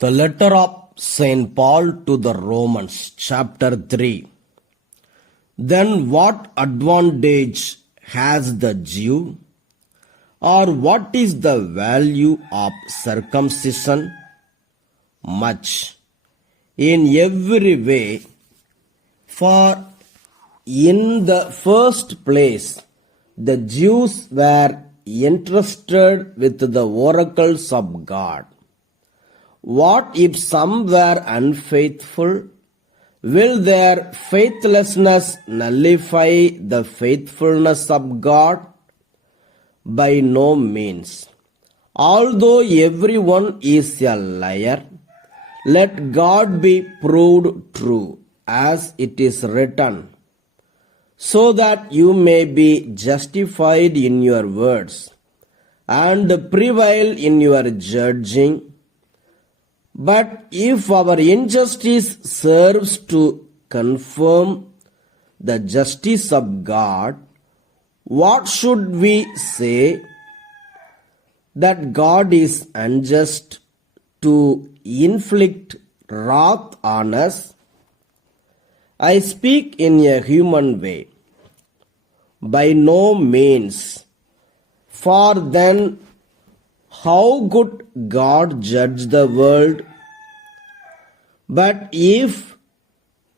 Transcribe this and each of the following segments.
The letter of St. Paul to the Romans, chapter 3. Then what advantage has the Jew? Or what is the value of circumcision? Much. In every way. For in the first place, the Jews were entrusted with the oracles of God. What if some were unfaithful? Will their faithlessness nullify the faithfulness of God? By no means. Although everyone is a liar, let God be proved true, as it is written, so that you may be justified in your words and prevail in your judging. But if our injustice serves to confirm the justice of God, what should we say? That God is unjust to inflict wrath on us? I speak in a human way. By no means. For then, how could God judge the world? But if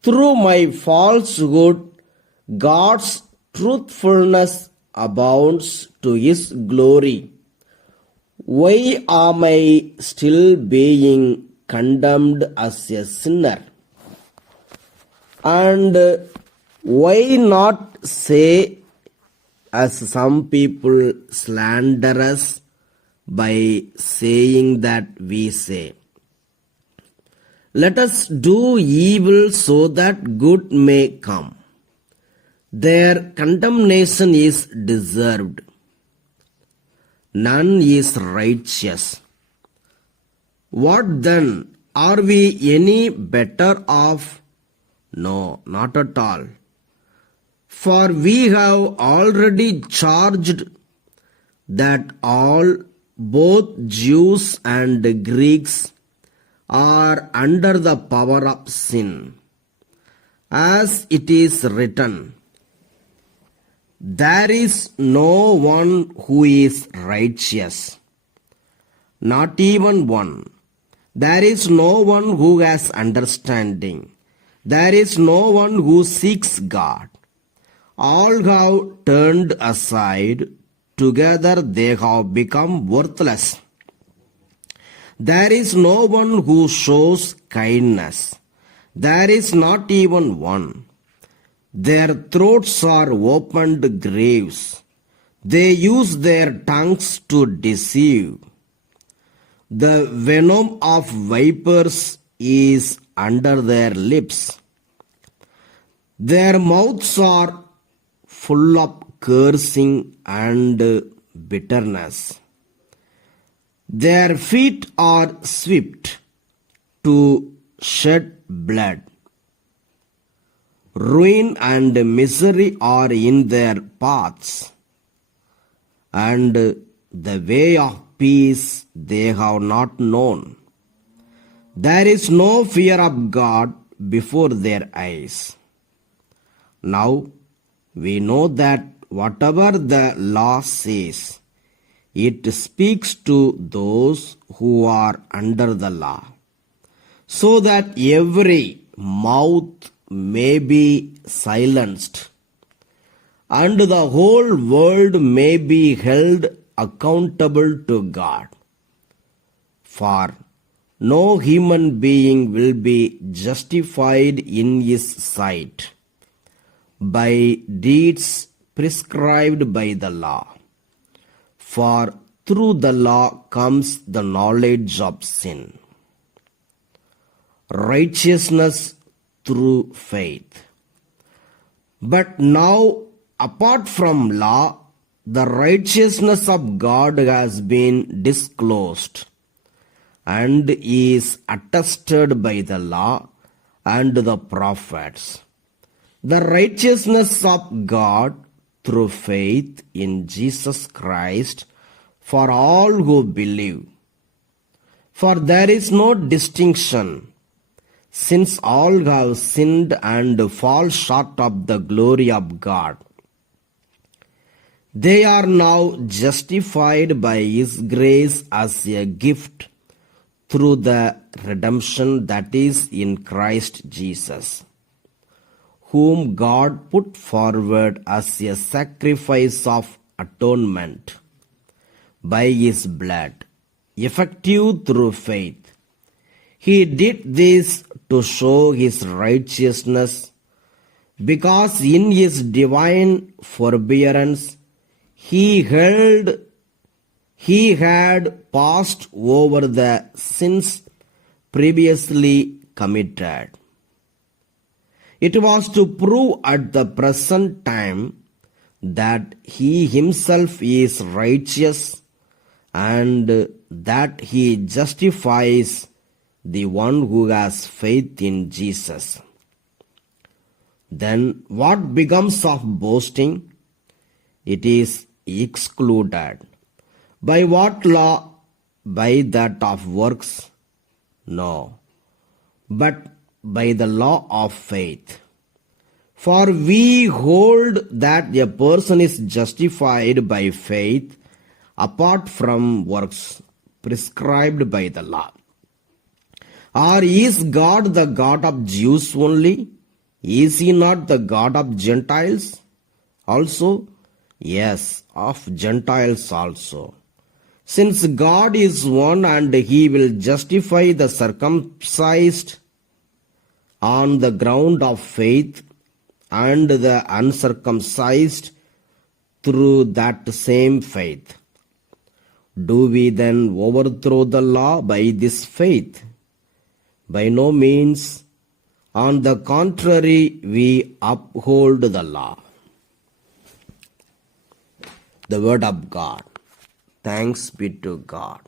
through my falsehood God's truthfulness abounds to His glory, why am I still being condemned as a sinner? And why not say, as some people slander us by saying that we say, let us do evil so that good may come. Their condemnation is deserved. None is righteous. What then? Are we any better off? No, not at all. For we have already charged that all, both Jews and Greeks, are under the power of sin. As it is written, there is no one who is righteous, not even one. There is no one who has understanding. There is no one who seeks God. All have turned aside. Together they have become worthless. There is no one who shows kindness. There is not even one. Their throats are opened graves. They use their tongues to deceive. The venom of vipers is under their lips. Their mouths are full of cursing and bitterness. Their feet are swift to shed blood. Ruin and misery are in their paths, and the way of peace they have not known. There is no fear of God before their eyes. Now we know that whatever the law says, it speaks to those who are under the law, so that every mouth may be silenced, and the whole world may be held accountable to God. For no human being will be justified in His sight by deeds prescribed by the law. For through the law comes the knowledge of sin. Righteousness through faith. But now, apart from law, the righteousness of God has been disclosed and is attested by the law and the prophets. The righteousness of God through faith in Jesus Christ for all who believe. For there is no distinction, since all have sinned and fall short of the glory of God. They are now justified by His grace as a gift through the redemption that is in Christ Jesus, whom God put forward as a sacrifice of atonement by His blood, effective through faith. He did this to show His righteousness, because in His divine forbearance He had passed over the sins previously committed. It was to prove at the present time that He Himself is righteous and that He justifies the one who has faith in Jesus. Then what becomes of boasting? It is excluded. By what law? By that of works? No, but by the law of faith. For we hold that a person is justified by faith apart from works prescribed by the law. Or is God the God of Jews only? Is He not the God of Gentiles also? Yes, of Gentiles also. Since God is one and He will justify the circumcised on the ground of faith and the uncircumcised through that same faith. Do we then overthrow the law by this faith? By no means. On the contrary, we uphold the law. The word of God. Thanks be to God.